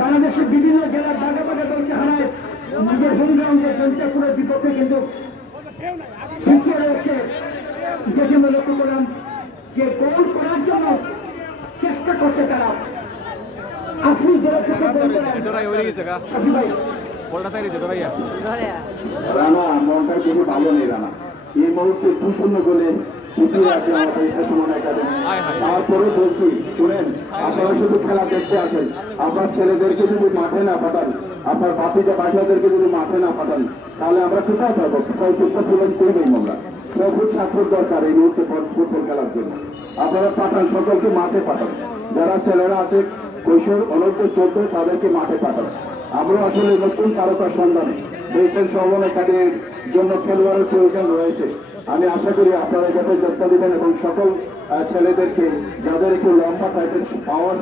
বাংলাদেশের বিভিন্ন জেলার বাঘা বাঘা দলকে হারায় নিজের হোম গ্রাউন্ডে জনতাপুরের বিপক্ষে কিন্তু পিছিয়ে রয়েছে। যে জন্য লক্ষ্য করলাম যে গোল করার জন্য চেষ্টা করতে তারা আফ্রিক দলের থেকে রানা মনটা কিন্তু ভালো নেই। রানা এই মুহূর্তে 2-0 গোলে পিছিয়ে আছে সুমন একাডেমি। তারপরে বলছি শুনেন, আপনারা শুধু খেলা দেখতে আসেন, আপনার ছেলেদেরকে যদি মাঠে না পাঠান, আপনার বাতিজা বাচ্চাদেরকে যদি মাঠে না পাঠান, তাহলে আমরা কোথায় পাবো? সৈকতটা পূরণ করবেন আমরা। সবুজ ছাত্র দরকার এই মুহূর্তে ফুটবল খেলার জন্য। আপনারা পাঠান, সকলকে মাঠে পাঠান। যারা ছেলেরা আছে কৈশোর অনূর্ধ্ব 14 তাদেরকে মাঠে পাঠান। আমরা আসলে নতুন তারকার সন্ধানে দেশের সবল একাডেমির জন্য খেলোয়াড়ের প্রয়োজন রয়েছে। আমি আশা করি আপনারা যাতে যত্ন দিবেন এবং সকল ছেলেদেরকে যাদের একটু লম্বা টাইপের পাওয়ার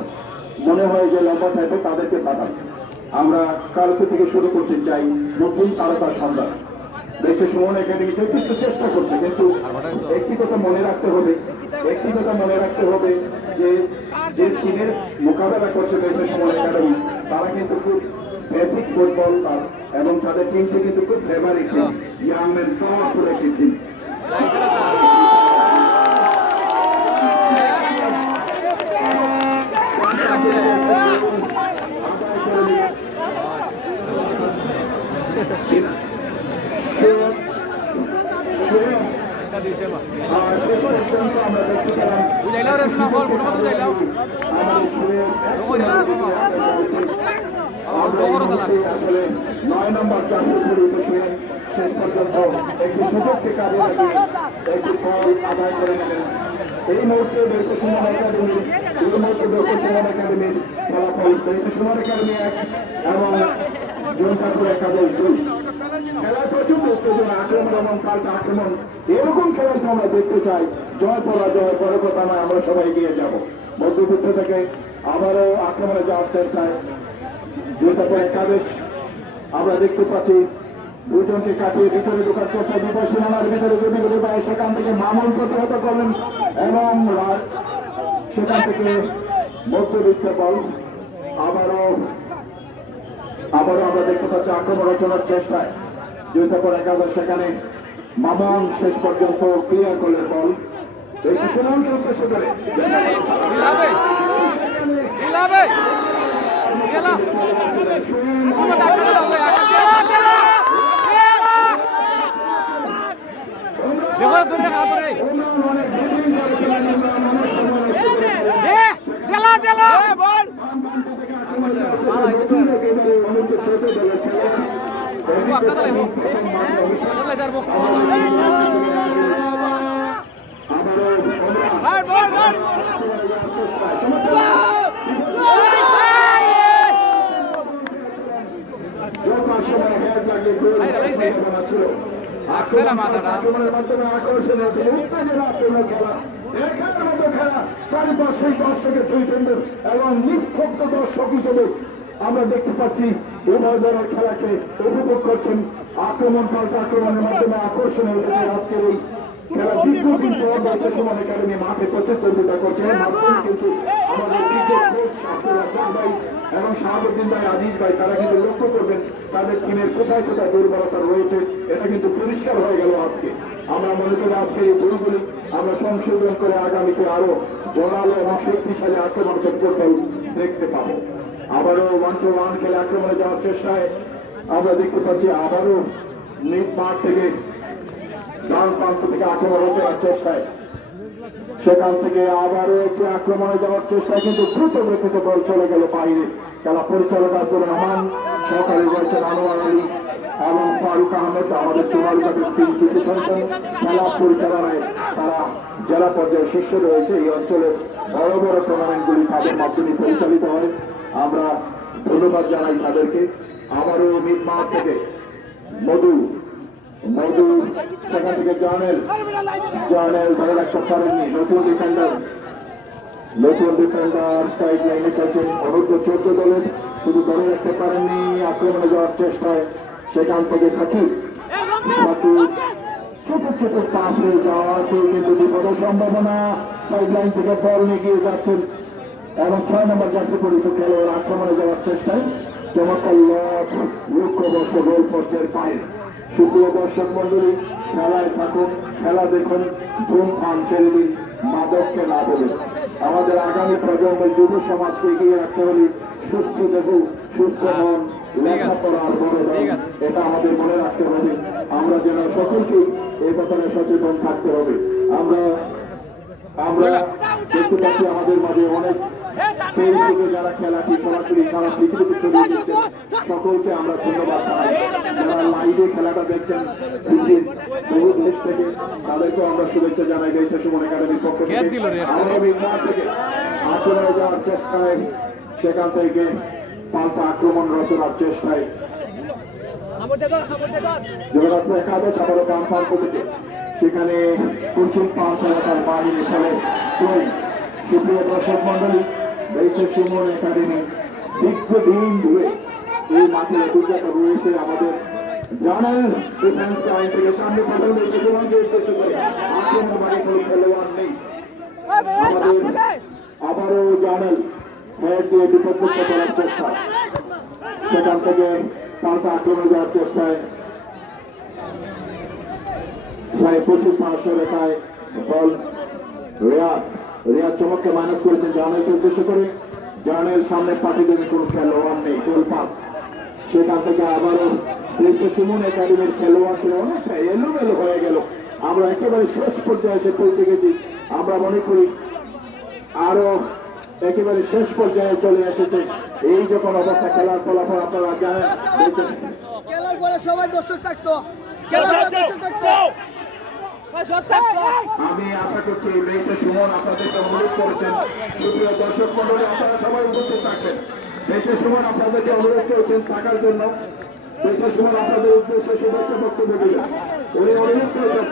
মনে হয় যে লম্বা টাইপের তাদেরকে পাঠান। আমরা কালকে থেকে শুরু করতে চাই নতুন তারকার সন্ধান। দেশের সুমন একাডেমি যথেষ্ট চেষ্টা করছে, কিন্তু একটি কথা মনে রাখতে হবে যে যে টিমের মোকাবেলা করছে দেশের সুমন একাডেমি তারা কিন্তু খুব বেসিক ফুটবল এবং তাদের টিমটি কিন্তু খুব favourite team, young man powerful একটি টিম। আসলে 9 নম্বর শেষ পর্যন্ত একটি সুযোগকে কাজে লাগিয়ে একটি ফল আদায় করে নেবেন। এই মুহূর্তে দেশের সুমন একাডেমির ফলাফল দেশের সুমন একাডেমি 1 এবং জনতাপুর একাদশ 2। খেলায় প্রচুর উত্তেজনা, আক্রমণ এবং পাল্টা আক্রমণ, এরকম খেলায় তো আমরা দেখতে চাই। জয় পরাজয় বড় কথা নয়, আমরা সবাই এগিয়ে যাব। মধ্যযুদ্ধ থেকে আবারও আক্রমণে যাওয়ার চেষ্টায় জনতাপুর একাদশ আমরা দেখতে পাচ্ছি দুজনকে কাটিয়ে ভিতরে ঢোকার চেষ্টা, বিপদ সীমানার ভিতরে জমি গড়ে পায়, সেখান থেকে মামুন প্রতিহত করলেন এবং সেখান থেকে মধ্যবিত্ত বল আবারও আমরা দেখতে পাচ্ছি আক্রমণ রচনার চেষ্টায় জনতাপুর একাদশ, সেখানে মামুন শেষ পর্যন্ত ক্লিয়ার করলেন বল। সুমনকে উদ্দেশ্য করে আক্রমণের মাধ্যমে আকর্ষণীয় উত্তেজনাপূর্ণ খেলা, দেখার মতো খেলা, চারিপাশে দর্শকের চৈতন্য এবং নিস্তব্ধ দর্শক হিসেবে আমরা দেখতে পাচ্ছি উভয় দলের খেলাকে উপভোগ করছেন। আক্রমণ পাল্টা আক্রমণের মাধ্যমে আকর্ষণীয় আজকের এই খেলা দীর্ঘদিন পর দেশের সুমন একাডেমি মাঠে প্রতিদ্বন্দ্বিতা করছে। কিন্তু আমাদের ভাই এবং শাহাবুদ্দিন ভাই, আজিজ ভাই, তারা কিন্তু লক্ষ্য করবেন তাদের টিমের কোথায় কোথায় দুর্বলতা রয়েছে, এটা কিন্তু পরিষ্কার হয়ে গেল আজকে। আমরা মনে করি আজকে এই ভুলগুলি আমরা সংশোধন করে আগামীতে আরো জোরালো এবং শক্তিশালী আক্রমণ ফুটবল দেখতে পাবো। আবারও 1-1 খেলে আক্রমণে যাওয়ার চেষ্টায় আমরা দেখতে পাচ্ছি আবারও মিড মাঠ থেকে ডান প্রান্ত থেকে আক্রমণ রচনার চেষ্টায়, সেখান থেকে আবারও একটি আক্রমণে যাওয়ার চেষ্টায় কিন্তু দ্রুত গতিতে বল চলে গেল বাইরে। খেলা পরিচালক আব্দুর রহমান, সহকারী রয়েছেন আনোয়ার আলী এবং ফারুক আহমেদ, আমাদের চুমালিকাদের 3 কৃতি সন্তান। খেলা পরিচালনায় তারা জেলা পর্যায়ে শীর্ষ রয়েছে। এই অঞ্চলের বড় বড় টুর্নামেন্টগুলি তাদের মাধ্যমে পরিচালিত হয়। আমরা ধন্যবাদ জানাই তাদেরকে। আবারও মিড মাঠ থেকে মধু সেখান থেকে জার্নেল ধরে রাখতে পারেননি। নতুন ডিফেন্ডার সাইড লাইনে খেলছেন অনূর্ধ্ব 14 দলের, শুধু ধরে রাখতে পারেননি। আক্রমণে যাওয়ার চেষ্টায় সেখান থেকে সাকিব ছোট ছোট পাশে যাওয়াতে কিন্তু বিপদের সম্ভাবনা। সাইড লাইন থেকে বল নিয়ে গিয়ে যাচ্ছেন এবং 6 নম্বর জার্সি পরিহিত খেলোয়াড় আক্রমণে যাওয়ার চেষ্টায় চমৎকার লট লক্ষ্যবর্ষ গোল পোস্টের পায়ে। সুপ্রিয় দর্শক মন্ডলী, খেলায় থাকুন, খেলা দেখুন, ধূমপান ছেড়ে দিন, মাদককে না বলুন। আমাদের আগামী প্রজন্মের যুব সমাজকে এগিয়ে রাখতে হলে সুস্থ দেহ, সুস্থ মন, লেখাপড়ার বড় এটা আমাদের মনে রাখতে হবে। আমরা যেন সকলকে এই ব্যাপারে সচেতন থাকতে হবে। আমরা দেখতে পাচ্ছি আমাদের মাঝে অনেক ফেসবুকে যারা খেলাটি সরাসরি সারা পৃথিবীতে ছড়িয়ে দিচ্ছেন, সকলকে আমরা ধন্যবাদ জানাই। যারা লাইভে খেলাটা দেখছেন পৃথিবীর বহু দেশ থেকে, তাদেরকে আমরা শুভেচ্ছা জানাই। দেশে সুমন একাডেমির পক্ষ থেকে আগামী মাঠ থেকে আক্রমণে যাওয়ার চেষ্টায়, সেখান থেকে পাল্টা আক্রমণ রচনার চেষ্টায় জগন্নাথ একাদশ আবারও বাম প্রান্ত থেকে সেখানে পশ্চিম প্রান্ত এলাকার বাহিনী খেলে। সুপ্রিয় দর্শক মন্ডলী, দেশে সুমন একাডেমি দীর্ঘদিন ধরে এই মাঠের অভিজ্ঞতা রয়েছে। আমাদের জানেন ডিফেন্স লাইন থেকে সামনে ফাটাল সুমনকে উদ্দেশ্য করে আক্রমণকারী কোনো খেলোয়াড় নেই। আমাদের আবারও জানেন হেড দিয়ে বিপদমুক্ত করার চেষ্টা, সেখান থেকে পাল্টা আক্রমণে যাওয়ার চেষ্টায় পশ্চিম পার্শ্ব রেখায় বল রিয়াদ চমককে মাইনাস করেছেন জার্নেলকে উদ্দেশ্য করে। জার্নেল সামনে পাঠিয়ে দেবে, কোনো খেলোয়াড় নেই, গোল পাস। সেখান থেকে আবারও দেশে সুমন একাডেমির খেলোয়াড়কে অনেকটা এলোমেলো হয়ে গেল। আমরা একেবারে শেষ পর্যায়ে এসে পৌঁছে গেছি। আমরা মনে করি আরো একেবারে শেষ পর্যায়ে চলে এসেছে। এই যখন অবস্থা, খেলার ফলাফল আপনারা জানেন। খেলার পরে সবাই দর্শক থাকতো, খেলার পরে দর্শক থাকতো। আমি আশা করছি দেশে সুমন আপনাদেরকে অনুরোধ করেছেন, সুপ্রিয় দর্শক মন্ডলী আপনারা সবাই উপস্থিত থাকবেন। দেশে সুমন আপনাদেরকে অনুরোধ করেছেন থাকার জন্য। দেশে সুমন আপনাদের উদ্দেশ্যে শুভেচ্ছা বক্তব্য দিলেন। উনি অনুরোধ করেছেন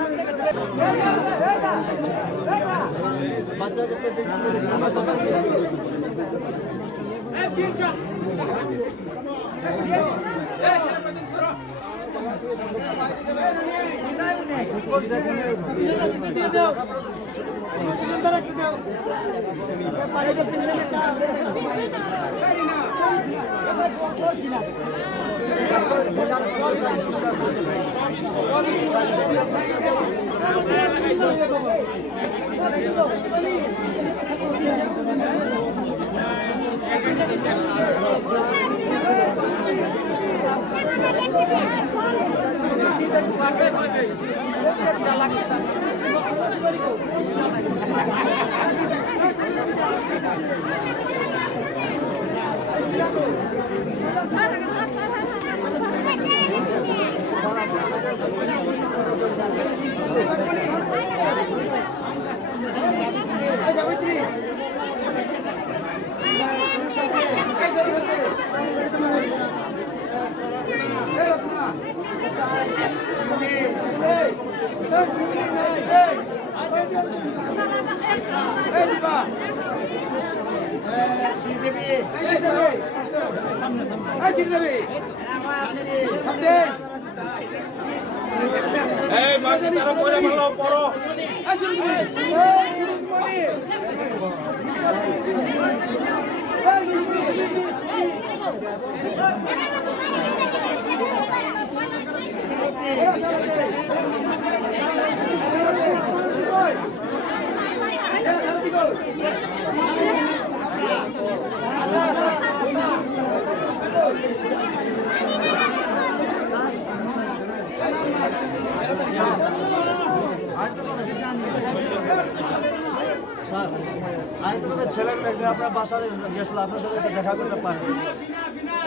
ছেলেগুলো একদিন আপনার বাসায় গেছিল, আপনার সাথে দেখা করতে পারেন।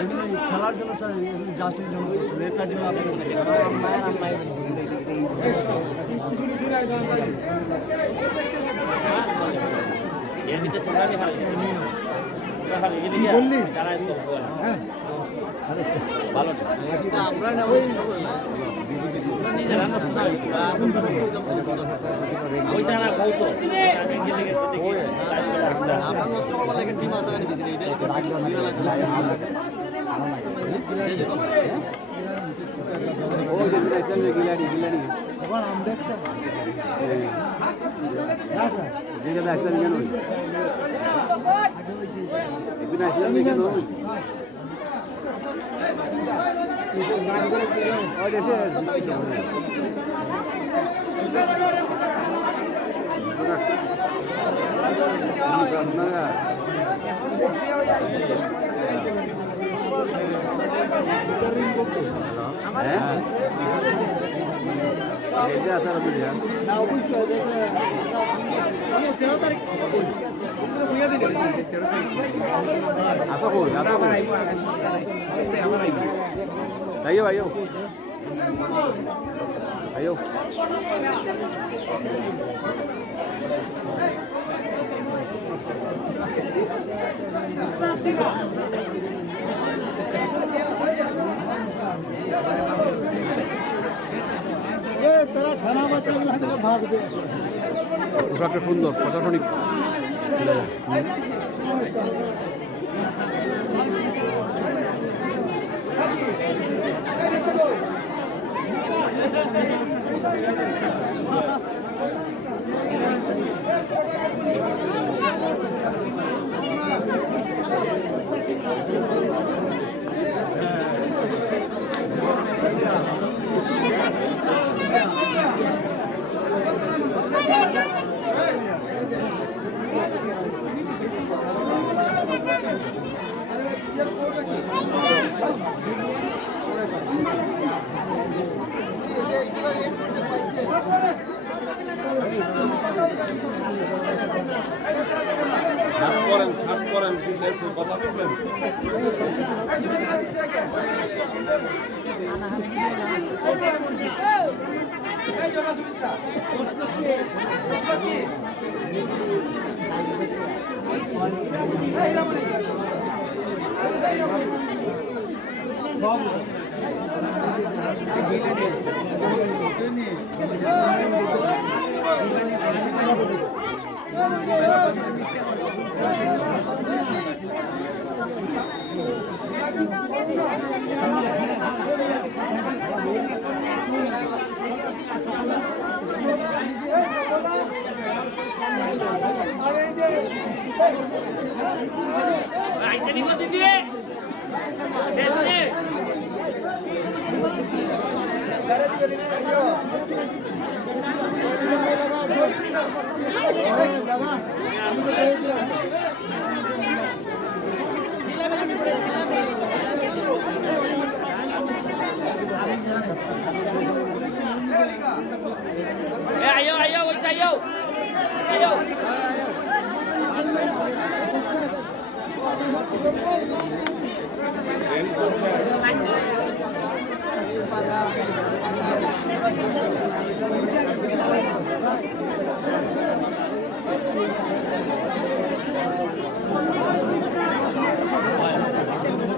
এগুলো খেলার জন্য স্যার, এগুলো জার্সির জন্য, এটার জন্য আপনি বললি আমরা না ওই যেখানে আসলাম কেন এখানে আসলাম কেন Ayo, ayo. Ayo. পোশাকটা সুন্দর প্রশাসনিক কথা বলবেন Ayo, ayo, ayo. Ayo.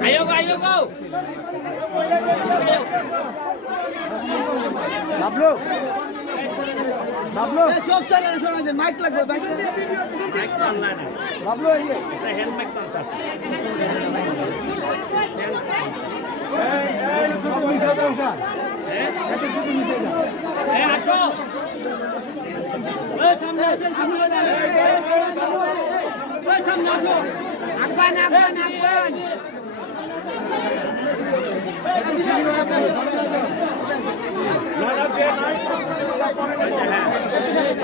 Ayo, ayo, go. Ayo. Bablu Bablu সব চ্যানেলে শোনা যায় মাইক লাগবে Max online. বাবলু এই যে Kita helmet kontak. Acho. Samne asen, samne asen. Samne aso. Akban, akban, akban. না না